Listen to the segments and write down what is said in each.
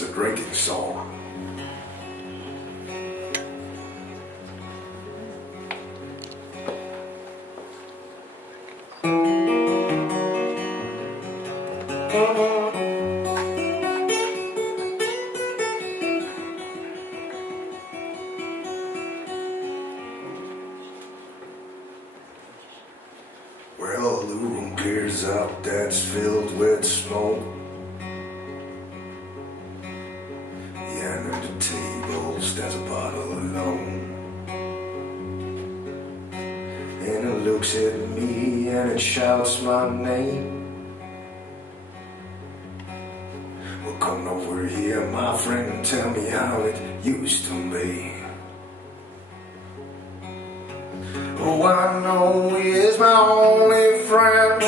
It's a drinking song. Well, the room clears up, that's filled with smoke. Yeah, and under the table stands a bottle alone. And it looks at me and it shouts my name. Well, come over here, my friend, and tell me how it used to be. Oh, I know he is my only friend.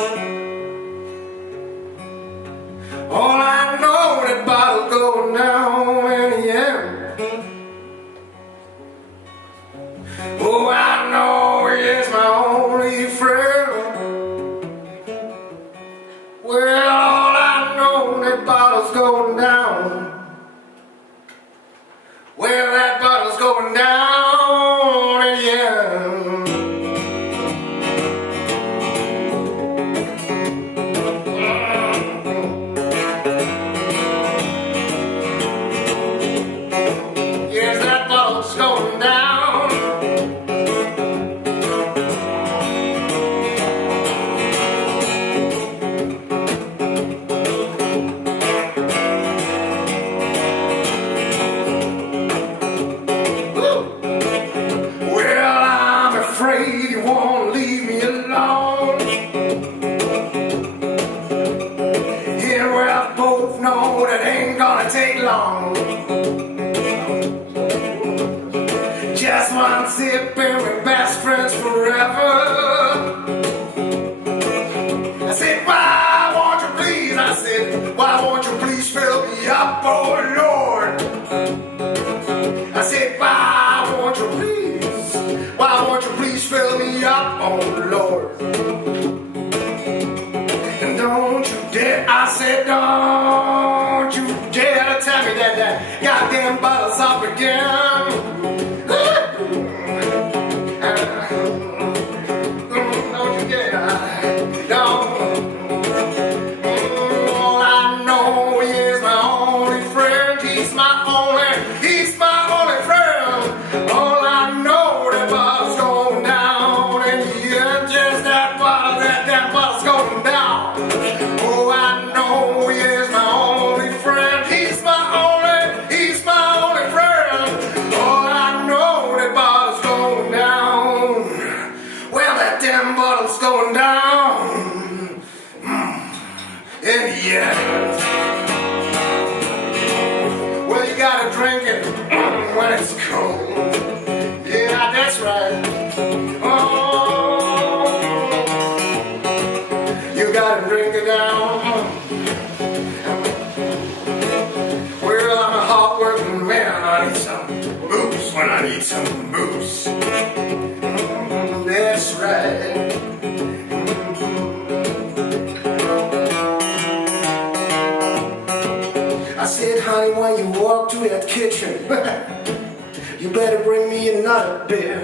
All I know, that bottle going down in the end. Oh, I know he is my only friend. Well, all I know, that bottle's going down. Well, that bottle's going down in the end. Just one sip and we're best friends forever. I said, why won't you please? I said, why won't you please fill me up, oh Lord? I said, why won't you please? Why won't you please fill me up, oh Lord? And don't you dare, I said, don't you dare to tell me that goddamn bottle's up again. Don't you dare, don't. All I know he is my only friend. He's my only friend. All I know, that bottle's going down, and yeah, just that bottle's going down. Oh, I know he is my only friend. He's my only friend. All I know, that bottle's going down. Well, that damn bottle's going down. In the end. Well, you gotta drink it when it's cold. Yeah, that's right. Oh, you gotta drink it down. Well, I'm a hard-working man. I need some booze when I need some booze. That's right. I said, honey, when you walk through that kitchen, you better bring me another beer.